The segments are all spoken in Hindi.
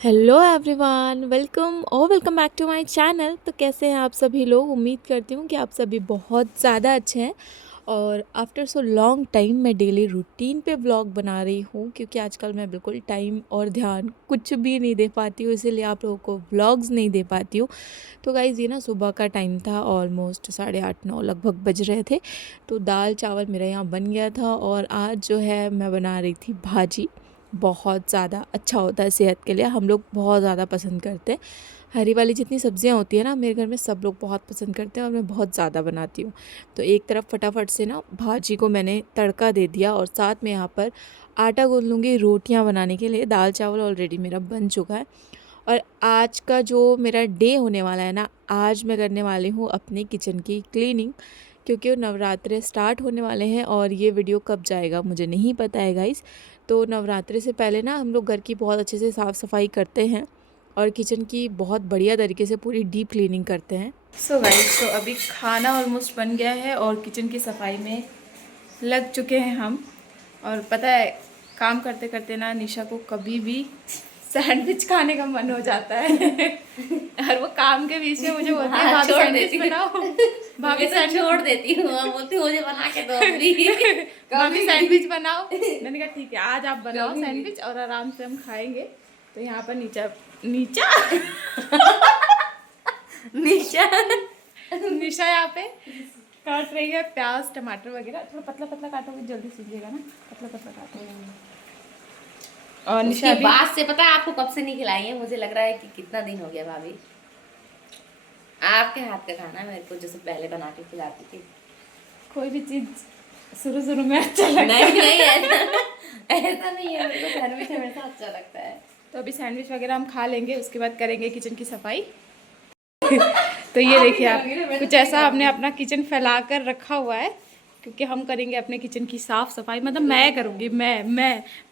Hello everyone, welcome back to my channel. तो कैसे हैं आप सभी लोग? उम्मीद करती हूँ कि आप सभी बहुत ज़्यादा अच्छे हैं। और आफ्टर सो लॉन्ग टाइम मैं डेली रूटीन पे व्लॉग बना रही हूँ, क्योंकि आजकल मैं बिल्कुल टाइम और ध्यान कुछ भी नहीं दे पाती हूँ, इसीलिए आप लोगों को व्लॉग्स नहीं दे पाती हूँ। तो गाइज़, ये ना सुबह का टाइम था, ऑलमोस्ट 8:30-9 लगभग बज रहे थे। तो दाल चावल मेरा यहाँ बन गया था और आज जो है मैं बना रही थी भाजी। बहुत ज़्यादा अच्छा होता है सेहत के लिए, हम लोग बहुत ज़्यादा पसंद करते हैं। हरी वाली जितनी सब्जियां होती है ना, मेरे घर में सब लोग बहुत पसंद करते हैं और मैं बहुत ज़्यादा बनाती हूँ। तो एक तरफ फटाफट से ना भाजी को मैंने तड़का दे दिया और साथ में यहाँ पर आटा गूंद लूँगी रोटियाँ बनाने के लिए। दाल चावल ऑलरेडी मेरा बन चुका है। और आज का जो मेरा डे होने वाला है ना, आज मैं करने वाली हूँ अपने किचन की क्लीनिंग, क्योंकि नवरात्रे स्टार्ट होने वाले हैं और ये वीडियो कब जाएगा मुझे नहीं पता है गाइस। तो नवरात्रि से पहले ना हम लोग घर की बहुत अच्छे से साफ़ सफाई करते हैं और किचन की बहुत बढ़िया तरीके से पूरी डीप क्लीनिंग करते हैं। सो गाइस, तो अभी खाना ऑलमोस्ट बन गया है और किचन की सफाई में लग चुके हैं हम। और पता है, काम करते करते ना निशा को कभी भी सैंडविच खाने का मन हो जाता है और वो काम के बीच में मुझे बोलती है, भाभी सैंडविच बनाओ। भाभी सैंडविच छोड़ देती हूँ, बोलती हूँ मुझे बना के दो अभी। भाभी सैंडविच बनाओ। मैंने कहा ठीक है, आज आप बनाओ सैंडविच और आराम से हम खाएंगे। तो यहाँ पर नीचा नीचा निशा निशा यहाँ पे काट रही है प्याज टमाटर वगैरह। थोड़ा पतला पतला काटोगे जल्दी सीजिएगा ना, पतला पतला काटो। और निशा उसके अभी बाद से पता है आपको कब से नहीं खिलाई है, मुझे लग रहा है कि कितना दिन हो गया भाभी। आपके हाथ का खाना मेरे को जैसे पहले बना के खिलाती थी। कोई भी चीज शुरू शुरू में अच्छा लगता नहीं है। नहीं, ऐसा नहीं है, मेरे को सैंडविच हमेशा अच्छा लगता है। तो अभी सैंडविच वगैरह हम खा लेंगे, उसके बाद करेंगे किचन की सफाई। तो ये आप ही देखिए आप, करोगी ना, मैं तो कुछ नहीं ऐसा हमने करूँगी। अपना किचन फैला कर रखा हुआ है, क्योंकि हम करेंगे अपने किचन की साफ सफाई। मतलब मैं करूँगी, मैं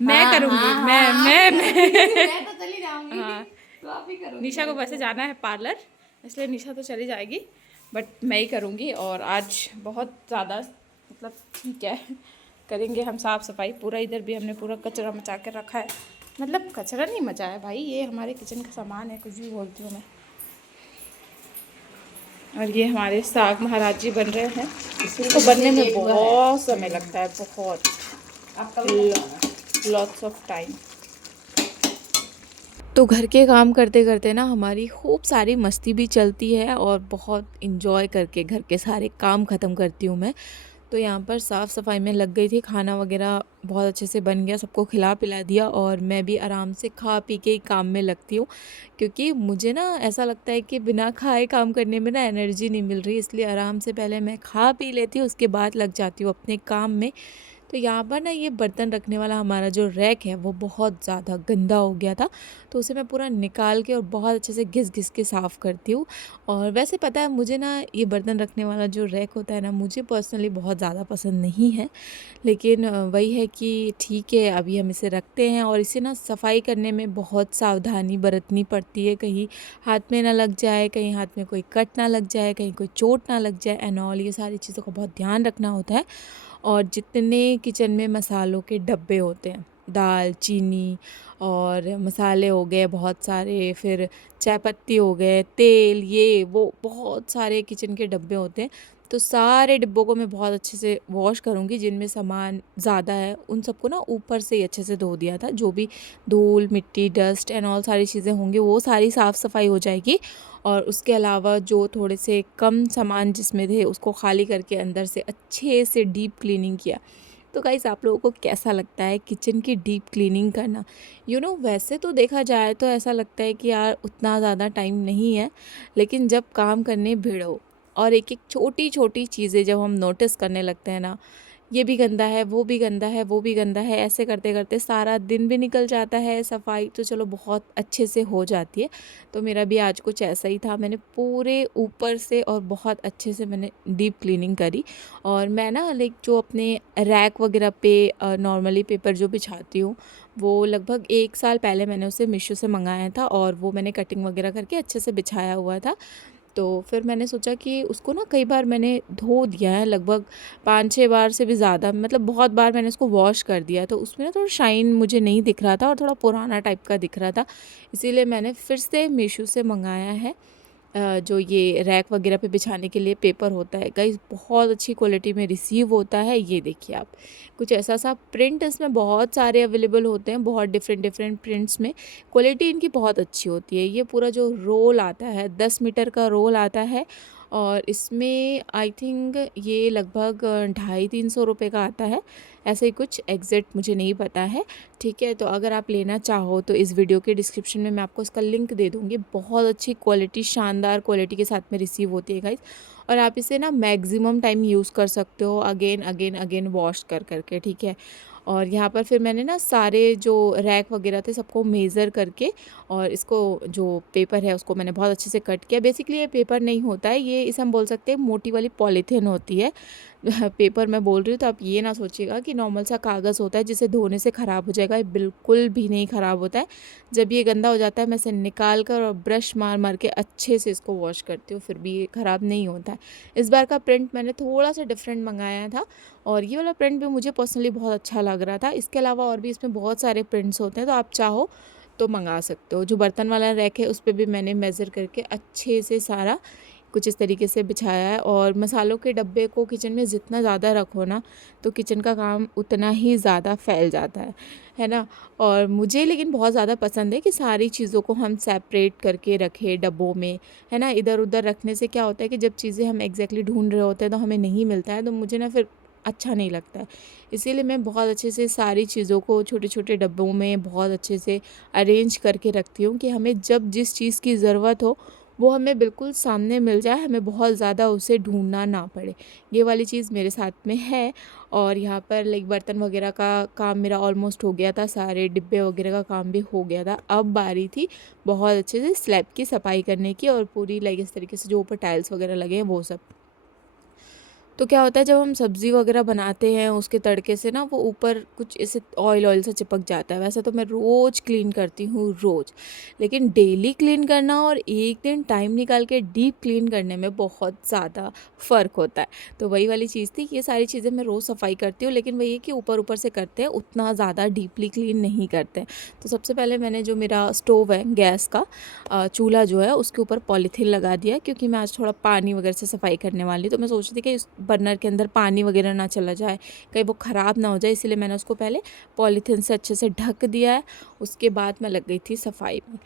हाँ करूँगी, हाँ मैं हाँ, आप मैं ही मैं करोगी, मैं तो चली जाऊंगी। हाँ। तो आप ही करोगी निशा को भाई वैसे तो। जाना है पार्लर, इसलिए निशा तो चली जाएगी, बट मैं ही करूँगी। और आज बहुत ज़्यादा मतलब ठीक है, करेंगे हम साफ़ सफाई पूरा। इधर भी हमने पूरा कचरा मचा कर रखा है। मतलब कचरा नहीं मचा है भाई, ये हमारे किचन का सामान है, कुछ भी बोलती हूँ मैं। और ये हमारे साग महाराज जी बन रहे हैं, इसको बनने में बहुत समय लगता है, बहुत आप कभी मत खाना। Lots of time. तो घर के काम करते करते ना हमारी खूब सारी मस्ती भी चलती है और बहुत इंजॉय करके घर के सारे काम ख़त्म करती हूँ मैं। तो यहाँ पर साफ़ सफाई में लग गई थी, खाना वगैरह बहुत अच्छे से बन गया, सबको खिला पिला दिया और मैं भी आराम से खा पी के ही काम में लगती हूँ। क्योंकि मुझे ना ऐसा लगता है कि बिना खाए काम करने में ना एनर्जी नहीं मिल रही, इसलिए आराम से पहले मैं खा पी लेती हूँ, उसके बाद लग जाती हूँ अपने काम में। तो यहाँ पर ना ये बर्तन रखने वाला हमारा जो रैक है वो बहुत ज़्यादा गंदा हो गया था, तो उसे मैं पूरा निकाल के और बहुत अच्छे से घिस घिस के साफ़ करती हूँ। और वैसे पता है मुझे ना, ये बर्तन रखने वाला जो रैक होता है ना, मुझे पर्सनली बहुत ज़्यादा पसंद नहीं है। लेकिन वही है कि ठीक है, अभी हम इसे रखते हैं और इसे ना सफाई करने में बहुत सावधानी बरतनी पड़ती है, कहीं हाथ में ना लग जाए, कहीं हाथ में कोई कट ना लग जाए, कहीं कोई चोट ना लग जाए एंड ऑल, ये सारी चीज़ों का बहुत ध्यान रखना होता है। और जितने किचन में मसालों के डब्बे होते हैं, दाल चीनी और मसाले हो गए बहुत सारे, फिर चाय पत्ती हो गए, तेल, ये वो बहुत सारे किचन के डब्बे होते हैं। तो सारे डिब्बों को मैं बहुत अच्छे से वॉश करूँगी, जिनमें सामान ज़्यादा है उन सबको ना ऊपर से ही अच्छे से धो दिया था। जो भी धूल मिट्टी डस्ट एंड ऑल सारी चीज़ें होंगी वो सारी साफ़ सफाई हो जाएगी। और उसके अलावा जो थोड़े से कम सामान जिसमें थे उसको खाली करके अंदर से अच्छे से डीप क्लीनिंग किया। तो गाइस, आप लोगों को कैसा लगता है किचन की डीप क्लीनिंग करना? वैसे तो देखा जाए तो ऐसा लगता है कि यार उतना ज़्यादा टाइम नहीं है, लेकिन जब काम करने भिड़ो और एक एक छोटी छोटी चीज़ें जब हम नोटिस करने लगते हैं ना, ये भी गंदा है, वो भी गंदा है, वो भी गंदा है, ऐसे करते करते सारा दिन भी निकल जाता है। सफाई तो चलो बहुत अच्छे से हो जाती है। तो मेरा भी आज कुछ ऐसा ही था, मैंने पूरे ऊपर से और बहुत अच्छे से मैंने डीप क्लीनिंग करी। और मैं ना लाइक जो अपने रैक वगैरह पे नॉर्मली पेपर जो बिछाती हूँ, वो लगभग 1 साल पहले मैंने उसे मीशो से मंगाया था और वो मैंने कटिंग वगैरह करके अच्छे से बिछाया हुआ था। तो फिर मैंने सोचा कि उसको ना कई बार मैंने धो दिया है, लगभग 5-6 बार से भी ज़्यादा, मतलब बहुत बार मैंने उसको वॉश कर दिया है, तो उसमें ना थोड़ा शाइन मुझे नहीं दिख रहा था और थोड़ा पुराना टाइप का दिख रहा था। इसीलिए मैंने फिर से मीशो से मंगाया है जो ये रैक वगैरह पे बिछाने के लिए पेपर होता है। गाइस बहुत अच्छी क्वालिटी में रिसीव होता है। ये देखिए आप, कुछ ऐसा सा प्रिंट इसमें बहुत सारे अवेलेबल होते हैं, बहुत डिफरेंट डिफरेंट प्रिंट्स में। क्वालिटी इनकी बहुत अच्छी होती है। ये पूरा जो रोल आता है 10 मीटर का रोल आता है और इसमें आई थिंक ये लगभग 250-300 रुपये का आता है, ऐसे ही कुछ एग्जैक्ट मुझे नहीं पता है। ठीक है, तो अगर आप लेना चाहो तो इस वीडियो के डिस्क्रिप्शन में मैं आपको इसका लिंक दे दूँगी। बहुत अच्छी क्वालिटी, शानदार क्वालिटी के साथ में रिसीव होती है गाइस, और आप इसे ना मैक्सिमम टाइम यूज़ कर सकते हो, अगेन अगेन अगेन वॉश कर करके। ठीक है, और यहाँ पर फिर मैंने ना सारे जो रैक वगैरह थे सबको मेज़र करके और इसको जो पेपर है उसको मैंने बहुत अच्छे से कट किया। बेसिकली ये पेपर नहीं होता है, ये इसे हम बोल सकते हैं मोटी वाली पॉलीथीन होती है। पेपर मैं बोल रही हूँ तो आप ये ना सोचिएगा कि नॉर्मल सा कागज़ होता है जिसे धोने से ख़राब हो जाएगा, ये बिल्कुल भी नहीं ख़राब होता है। जब ये गंदा हो जाता है मैं इसे निकाल कर और ब्रश मार मार के अच्छे से इसको वॉश करती हूँ, फिर भी ये ख़राब नहीं होता है। इस बार का प्रिंट मैंने थोड़ा सा डिफरेंट मंगाया था और ये वाला प्रिंट भी मुझे पर्सनली बहुत अच्छा लग रहा था। इसके अलावा और भी इसमें बहुत सारे प्रिंट्स होते हैं, तो आप चाहो तो मंगा सकते हो। जो बर्तन वाला रैक है उस पे भी मैंने मेज़र करके अच्छे से सारा कुछ इस तरीके से बिछाया है। और मसालों के डब्बे को किचन में जितना ज़्यादा रखो ना तो किचन का काम उतना ही ज़्यादा फैल जाता है ना। और मुझे लेकिन बहुत ज़्यादा पसंद है कि सारी चीज़ों को हम सेपरेट करके रखें डब्बों में, है ना। इधर उधर रखने से क्या होता है कि जब चीज़ें हम एग्जैक्टली ढूंढ रहे होते हैं तो हमें नहीं मिलता है, तो मुझे ना फिर अच्छा नहीं लगता है। इसीलिए मैं बहुत अच्छे से सारी चीज़ों को छोटे छोटे डब्बों में बहुत अच्छे से अरेंज करके रखती हूँ कि हमें जब जिस चीज़ की ज़रूरत हो वो हमें बिल्कुल सामने मिल जाए, हमें बहुत ज़्यादा उसे ढूंढना ना पड़े। ये वाली चीज़ मेरे साथ में है। और यहाँ पर लाइक बर्तन वगैरह का काम मेरा ऑलमोस्ट हो गया था, सारे डिब्बे वगैरह का काम भी हो गया था। अब बारी थी बहुत अच्छे से स्लैब की सफाई करने की और पूरी लाइक इस तरीके से जो ऊपर टाइल्स वगैरह लगे हैं वो सब। तो क्या होता है जब हम सब्ज़ी वगैरह बनाते हैं उसके तड़के से ना वो ऊपर कुछ ऐसे ऑयल ऑयल सा चिपक जाता है। वैसे तो मैं रोज़ क्लीन करती हूँ रोज़, लेकिन डेली क्लीन करना और एक दिन टाइम निकाल के डीप क्लीन करने में बहुत ज़्यादा फ़र्क होता है। तो वही वाली चीज़ थी कि ये सारी चीज़ें मैं रोज़ सफाई करती हूँ, लेकिन वही है कि ऊपर ऊपर से करते हैं, उतना ज़्यादा डीपली क्लीन नहीं करते हैं। तो सबसे पहले मैंने जो मेरा स्टोव है गैस का चूल्हा जो है उसके ऊपर पॉलीथीन लगा दिया, क्योंकि मैं आज थोड़ा पानी वगैरह से सफाई करने वाली, तो मैं सोच रही थी कि उस बर्नर के अंदर पानी वगैरह ना चला जाए, कहीं वो ख़राब ना हो जाए, इसीलिए मैंने उसको पहले पॉलीथीन से अच्छे से ढक दिया है। उसके बाद मैं लग गई थी सफाई में।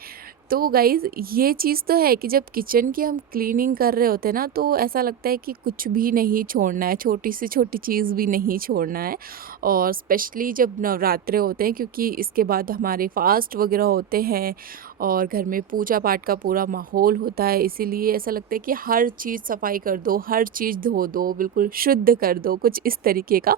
तो गाइज़ ये चीज़ तो है कि जब किचन की हम क्लीनिंग कर रहे होते हैं ना तो ऐसा लगता है कि कुछ भी नहीं छोड़ना है, छोटी से छोटी चीज़ भी नहीं छोड़ना है। और स्पेशली जब नवरात्रे होते हैं, क्योंकि इसके बाद हमारे फास्ट वगैरह होते हैं और घर में पूजा पाठ का पूरा माहौल होता है, इसीलिए ऐसा लगता है कि हर चीज़ सफाई कर दो, हर चीज़ धो दो, बिल्कुल शुद्ध कर दो, कुछ इस तरीके का।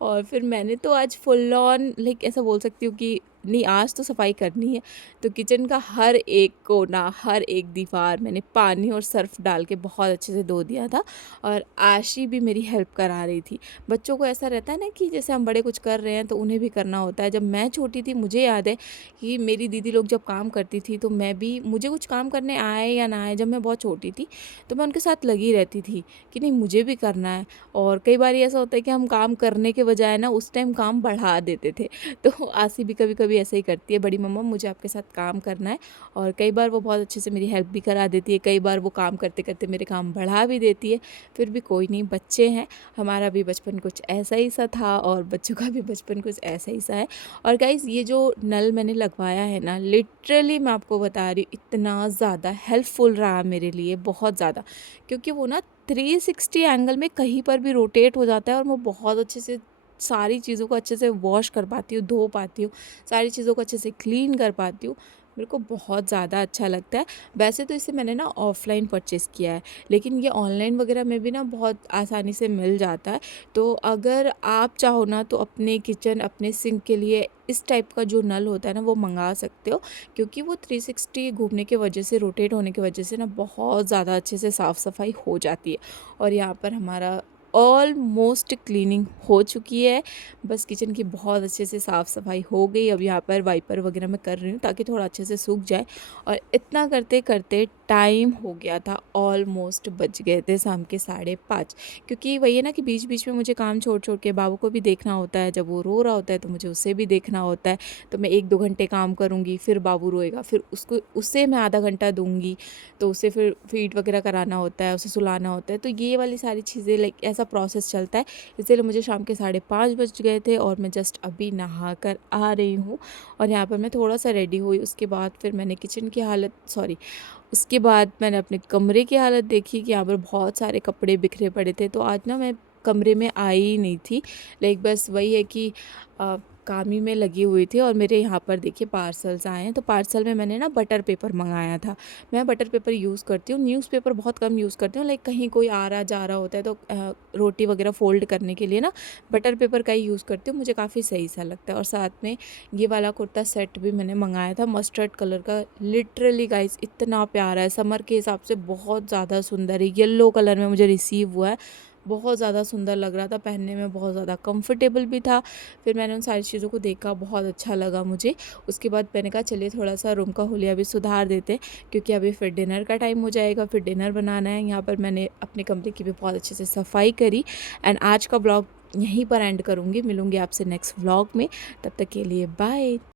और फिर मैंने तो आज फुल ऑन लाइक ऐसा बोल सकती हूँ कि नहीं, आज तो सफाई करनी है। तो किचन का हर एक कोना, हर एक दीवार मैंने पानी और सर्फ़ डाल के बहुत अच्छे से धो दिया था। और आशी भी मेरी हेल्प करा रही थी। बच्चों को ऐसा रहता है ना कि जैसे हम बड़े कुछ कर रहे हैं तो उन्हें भी करना होता है। जब मैं छोटी थी मुझे याद है कि मेरी दीदी लोग जब काम करती थी तो मैं भी, मुझे कुछ काम करने आए या ना आए, जब मैं बहुत छोटी थी तो मैं उनके साथ लगी रहती थी कि नहीं मुझे भी करना है। और कई बार ऐसा होता है कि हम काम करने के बजाय ना उस टाइम काम बढ़ा देते थे। तो आसी भी कभी कभी ऐसे ही करती है, बड़ी मम्मा मुझे आपके साथ काम करना है। और कई बार वो बहुत अच्छे से मेरी हेल्प भी करा देती है, कई बार वो काम करते करते मेरे काम बढ़ा भी देती है। फिर भी कोई नहीं, बच्चे हैं, हमारा भी बचपन कुछ ऐसा ही सा था और बच्चों का भी बचपन कुछ ऐसा ही सा है। और गाइज़ ये जो नल मैंने लगवाया है ना, लिटरली मैं आपको बता रही हूँ इतना ज़्यादा हेल्पफुल रहा मेरे लिए, बहुत ज़्यादा। क्योंकि वो ना 360 एंगल में कहीं पर भी रोटेट हो जाता है और मैं बहुत अच्छे से सारी चीज़ों को अच्छे से वॉश कर पाती हूँ, धो पाती हूँ, सारी चीज़ों को अच्छे से क्लीन कर पाती हूँ। मेरे को बहुत ज़्यादा अच्छा लगता है। वैसे तो इसे मैंने ना ऑफ़लाइन परचेज़ किया है, लेकिन ये ऑनलाइन वगैरह में भी ना बहुत आसानी से मिल जाता है। तो अगर आप चाहो ना तो अपने किचन, अपने सिंक के लिए इस टाइप का जो नल होता है ना वो मंगा सकते हो, क्योंकि वो 360 घूमने की वजह से, रोटेट होने की वजह से ना बहुत ज़्यादा अच्छे से साफ़ सफाई हो जाती है। और यहाँ पर हमारा ऑलमोस्ट क्लीनिंग हो चुकी है। बस किचन की बहुत अच्छे से साफ़ सफाई हो गई। अब यहाँ पर वाइपर वगैरह मैं कर रही हूँ ताकि थोड़ा अच्छे से सूख जाए। और इतना करते करते टाइम हो गया था, ऑलमोस्ट बज गए थे शाम के 5:30। क्योंकि वही है ना कि बीच बीच में मुझे काम छोड़ छोड़ के बाबू को भी देखना होता है। जब वो रो रहा होता है तो मुझे उसे भी देखना होता है। तो मैं 1-2 घंटे काम करूँगी, फिर बाबू रोएगा, फिर उसे मैं आधा घंटा दूँगी, तो उसे फिर फीड वगैरह कराना होता है, उसे सुलाना होता है। तो ये वाली सारी चीज़ें, लाइक ऐसा प्रोसेस चलता है। इसीलिए मुझे शाम के 5:30 बज गए थे और मैं जस्ट अभी नहा कर आ रही हूँ। और यहाँ पर मैं थोड़ा सा रेडी हुई, उसके बाद फिर मैंने किचन की हालत, सॉरी, उसके बाद मैंने अपने कमरे की हालत देखी कि यहाँ पर बहुत सारे कपड़े बिखरे पड़े थे। तो आज ना मैं कमरे में आई ही नहीं थी, लाइक बस वही है कि काम ही में लगी हुई थी। और मेरे यहाँ पर देखिए पार्सल्स आए हैं, तो पार्सल में मैंने ना बटर पेपर मंगाया था। मैं बटर पेपर यूज़ करती हूँ, न्यूज़पेपर बहुत कम यूज़ करती हूँ। लाइक कहीं कोई आ रहा जा रहा होता है तो रोटी वगैरह फ़ोल्ड करने के लिए ना बटर पेपर का ही यूज़ करती हूँ, मुझे काफ़ी सही सा लगता है। और साथ में ये वाला कुर्ता सेट भी मैंने मंगाया था, मस्टर्ड कलर का। लिटरली गाइस इतना प्यारा है, समर के हिसाब से बहुत ज़्यादा सुंदर है। येलो कलर में मुझे रिसीव हुआ है, बहुत ज़्यादा सुंदर लग रहा था, पहनने में बहुत ज़्यादा कंफर्टेबल भी था। फिर मैंने उन सारी चीज़ों को देखा, बहुत अच्छा लगा मुझे। उसके बाद मैंने कहा चलिए थोड़ा सा रूम का हुलिया भी सुधार देते हैं, क्योंकि अभी फिर डिनर का टाइम हो जाएगा, फिर डिनर बनाना है। यहाँ पर मैंने अपने कमरे की भी बहुत अच्छे से सफाई करी। एंड आज का ब्लॉग यहीं पर एंड करूँगी, मिलूँगी आपसे नेक्स्ट व्लॉग में। तब तक के लिए बाय।